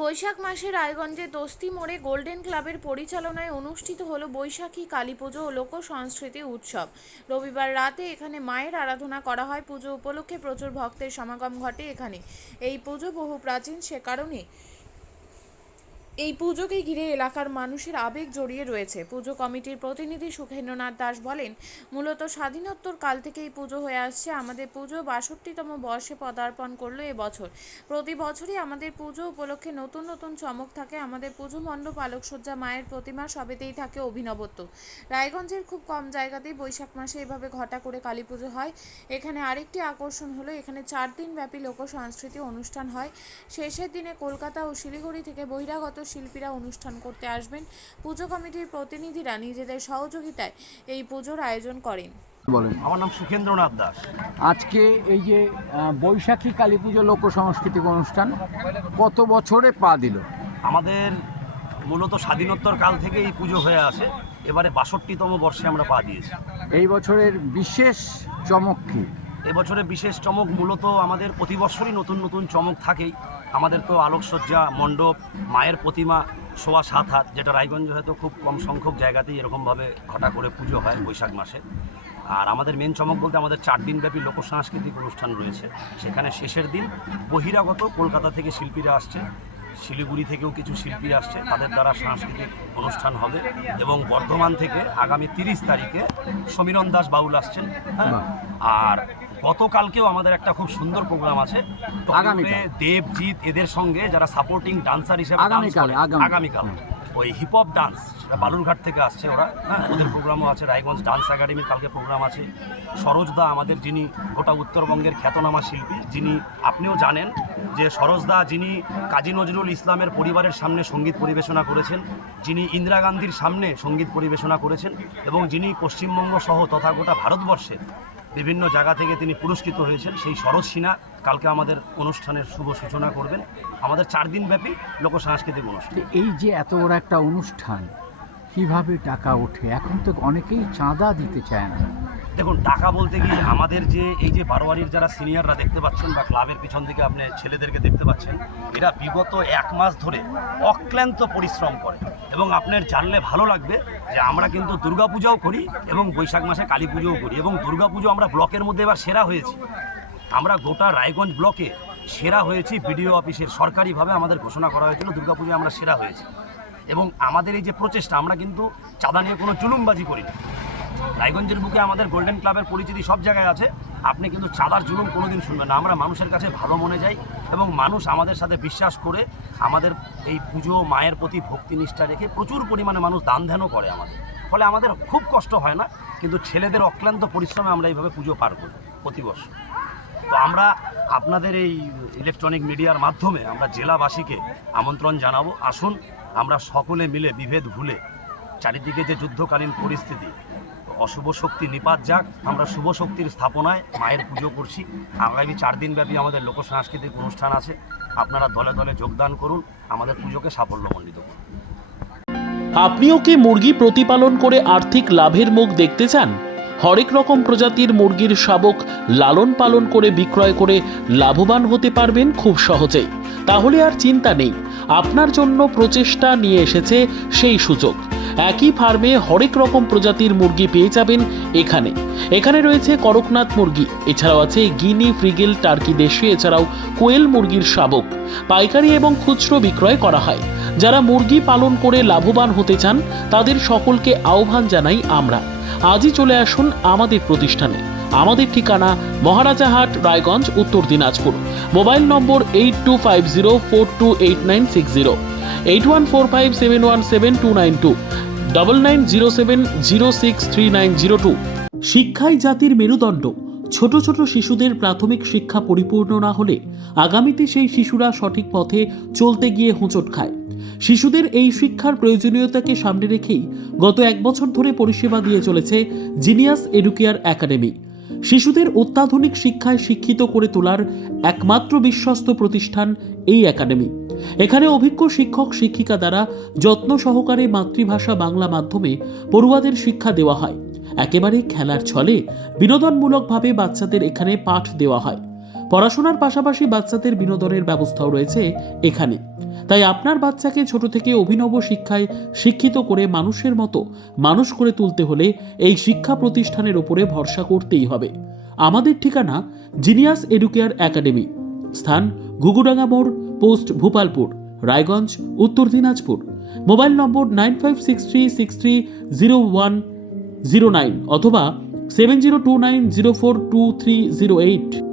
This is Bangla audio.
বৈশাখ মাসে রায়গঞ্জের দস্তি মোড়ে গোল্ডেন ক্লাবের পরিচালনায় অনুষ্ঠিত হলো বৈশাখী কালী পুজো ও লোক সংস্কৃতি উৎসব। রবিবার রাতে এখানে মায়ের আরাধনা করা হয়। পুজো উপলক্ষে প্রচুর ভক্তের সমাগম ঘটে এখানে। এই পুজো বহু প্রাচীন, সে কারণে এই পুজোকে ঘিরে এলাকার মানুষের আবেগ জড়িয়ে রয়েছে। পুজো কমিটির প্রতিনিধি সুখেন্দ্রনাথ দাস বলেন, মূলত স্বাধীনোত্তর কাল থেকে এই পুজো হয়ে আসছে। আমাদের পুজো ৬২তম বর্ষে পদার্পণ করলো এবছর। প্রতি বছরই আমাদের পুজো উপলক্ষে নতুন নতুন চমক থাকে। আমাদের পুজো মণ্ডপ, আলোকসজ্জা, মায়ের প্রতিমা সবেতেই থাকে অভিনবত্ব। রায়গঞ্জের খুব কম জায়গাতেই বৈশাখ মাসে এভাবে ঘটা করে কালী পুজো হয়। এখানে আরেকটি আকর্ষণ হলো, এখানে ৪ দিন ব্যাপী লোক সাংস্কৃতিক অনুষ্ঠান হয়। শেষের দিনে কলকাতা ও শিলিগুড়ি থেকে বহিরাগত শিল্পীরা অনুষ্ঠান করতে আসবেন। পুজো কমিটির প্রতিনিধিরা নিজেদের সহযোগিতায় এই পুজোর আয়োজন করেন। বলেন। আমার নাম সুখেন্দ্রনাথ দাস। আজকে এই যে বৈশাখী কালী পুজো লোক সাংস্কৃতিক অনুষ্ঠান কত বছরে পা দিল? আমাদের মূলত স্বাধীনোত্তর কাল থেকে এই পুজো হয়ে আসে। এবারে ৬২তম বর্ষে আমরা পা দিয়েছি। এই বছরের বিশেষ চমক কি? এবছরের বিশেষ চমক মূলত আমাদের প্রতি বছরই নতুন নতুন চমক থাকেই। আমাদের তো আলোকসজ্জা, মণ্ডপ, মায়ের প্রতিমা ৭.৫ হাত, যেটা রায়গঞ্জে হয়তো খুব কম সংখ্যক জায়গাতেই এরকমভাবে ঘটা করে পুজো হয় বৈশাখ মাসে। আর আমাদের মেন চমক বলতে আমাদের ৪ দিনব্যাপী লোক সাংস্কৃতিক অনুষ্ঠান রয়েছে। সেখানে শেষের দিন বহিরাগত কলকাতা থেকে শিল্পীরা আসছে, শিলিগুড়ি থেকেও কিছু শিল্পী আসছে, তাদের দ্বারা সাংস্কৃতিক অনুষ্ঠান হবে। এবং বর্ধমান থেকে আগামী ৩০ তারিখে সমীরণ দাস বাউল আসছেন। আর গতকালকেও আমাদের একটা খুব সুন্দর প্রোগ্রাম আছে দেবজিৎ এদের সঙ্গে, যারা সাপোর্টিং ডান্সার হিসেবে আগামীকাল ওই হিপ হপ ডান্স, সেটা বালুরঘাট থেকে আসছে ওরা। ওদের প্রোগ্রামও আছে। রায়গঞ্জ ডান্স একাডেমির কালকে প্রোগ্রাম আছে। সরোজদা আমাদের, যিনি গোটা উত্তরবঙ্গের খ্যাতনামা শিল্পী, যিনি আপনিও জানেন যে সরোজদা, যিনি কাজী নজরুল ইসলামের পরিবারের সামনে সঙ্গীত পরিবেশনা করেছেন, যিনি ইন্দিরা গান্ধীর সামনে সঙ্গীত পরিবেশনা করেছেন, এবং যিনি পশ্চিমবঙ্গ সহ তথা গোটা ভারতবর্ষে বিভিন্ন জায়গা থেকে তিনি পুরস্কৃত হয়েছেন, সেই সরোজ সিনহা কালকে আমাদের অনুষ্ঠানের শুভ সূচনা করবেন। আমাদের ৪ দিন ব্যাপী লোক সাংস্কৃতিক অনুষ্ঠান। এই যে এত বড় একটা অনুষ্ঠান, কিভাবে টাকা ওঠে? এখন তো অনেকেই চাঁদা দিতে চায় না। দেখুন, টাকা বলতে গিয়ে আমাদের যে এই যে বারোয়ারির যারা সিনিয়ররা দেখতে পাচ্ছেন, বা ক্লাবের পিছন দিকে আপনি ছেলেদেরকে দেখতে পাচ্ছেন, এরা বিগত ১ মাস ধরে অক্লান্ত পরিশ্রম করে। এবং আপনার জানলে ভালো লাগবে যে আমরা কিন্তু দুর্গাপূজাও করি এবং বৈশাখ মাসে কালী পুজোও করি। এবং দুর্গাপুজো আমরা ব্লকের মধ্যে এবার সেরা হয়েছি। আমরা গোটা রায়গঞ্জ ব্লকে সেরা হয়েছি। বিডিও অফিসের সরকারিভাবে আমাদের ঘোষণা করা হয়েছিল দুর্গাপুজোয় আমরা সেরা হয়েছি। এবং আমাদের এই যে প্রচেষ্টা, আমরা কিন্তু চাঁদা নিয়ে কোনো জুলুমবাজি করি না। রায়গঞ্জের বুকে আমাদের গোল্ডেন ক্লাবের পরিচিতি সব জায়গায় আছে। আপনি কিন্তু চাঁদার জুলুম কোনোদিন শুনবেন না। আমরা মানুষের কাছে ভালো মনে যাই এবং মানুষ আমাদের সাথে বিশ্বাস করে আমাদের এই পুজো, মায়ের প্রতি ভক্তি নিষ্ঠা রেখে প্রচুর পরিমাণে মানুষ দান ধ্যানও করে আমাদের। ফলে আমাদের খুব কষ্ট হয় না, কিন্তু ছেলেদের অক্লান্ত পরিশ্রমে আমরা এইভাবে পুজো পার করি প্রতি বছর। তো আমরা আপনাদের এই ইলেকট্রনিক মিডিয়ার মাধ্যমে আমরা জেলাবাসীকে আমন্ত্রণ জানাবো, আসুন আমরা সকলে মিলে বিভেদ ভুলে, চারিদিকে যে যুদ্ধকালীন পরিস্থিতি, অশুভ শক্তি নিপাত যাক, আমরা শুভ শক্তির স্থাপনায় মায়ের পুজো করছি। আগামী ৪ দিন ব্যাপী আমাদের লোক সাংস্কৃতিক অনুষ্ঠান আছে। আপনারা দলে দলে যোগদান করুন, আমাদের পুজোকে সাফল্যমণ্ডিত করুন। আপনিও কি মুরগি প্রতিপালন করে আর্থিক লাভের মুখ দেখতে চান? হরেক রকম প্রজাতির মুরগির শাবক লালন পালন করে বিক্রয় করে লাভবান হতে পারবেন খুব সহজেই। তাহলে আর চিন্তা নেই, আপনার জন্য প্রচেষ্টা নিয়ে এসেছে সেই সুযোগ। একই ফার্মে হরেক রকম প্রজাতির মুরগি পেয়ে যাবেন এখানে রয়েছে করকনাথ মুরগি, এছাড়াও আছে গিনি, ফ্রিগেল, টার্কি দেশি, এছাড়াও কোয়েল মুরগির শাবক। পাইকারি এবং খুচরো বিক্রয় করা হয়। যারা মুরগি পালন করে লাভবান হতে চান তাদের সকলকে আহ্বান জানাই আমরা। আজই চলে আসুন আমাদের প্রতিষ্ঠানে। আমাদের ঠিকানা মহারাজাহাট, রায়গঞ্জ, উত্তর দিনাজপুর। মোবাইল নম্বর 8250428960, 8145717292, 9907063902। শিক্ষাই জাতির মেরুদণ্ড। ছোট ছোট শিশুদের প্রাথমিক শিক্ষা পরিপূর্ণ না হলে আগামীতে সেই শিশুরা সঠিক পথে চলতে গিয়ে হোঁচট খায়। শিশুদের এই শিক্ষার প্রয়োজনীয়তাকে সামনে রেখেই গত 1 বছর ধরে পরিষেবা দিয়ে চলেছে জিনিয়াস এডুকেয়ার একাডেমি। শিশুদের অত্যাধুনিক শিক্ষায় শিক্ষিত করে তোলার একমাত্র বিশ্বস্ত প্রতিষ্ঠান এই একাডেমি। এখানে অভিজ্ঞ শিক্ষক শিক্ষিকা দ্বারা যত্ন সহকারে মাতৃভাষা বাংলা মাধ্যমে পড়ুয়াদের শিক্ষা দেওয়া হয়। একেবারে খেলার ছলে বিনোদনমূলকভাবে বাচ্চাদের এখানে পাঠ দেওয়া হয়। পড়াশোনার পাশাপাশি বাচ্চাদের বিনোদনের ব্যবস্থাও রয়েছে এখানে। তাই আপনার বাচ্চাকে ছোট থেকে অভিনব শিক্ষায় শিক্ষিত করে মানুষের মতো মানুষ করে তুলতে হলে এই শিক্ষা প্রতিষ্ঠানের উপরে ভরসা করতেই হবে। আমাদের ঠিকানা জিনিয়াস এডুকেয়ার একাডেমি, স্থান ঘুঘুডাঙ্গা মোড়, পোস্ট ভূপালপুর, রায়গঞ্জ, উত্তর দিনাজপুর। মোবাইল নম্বর 9563630109 অথবা 7029042308।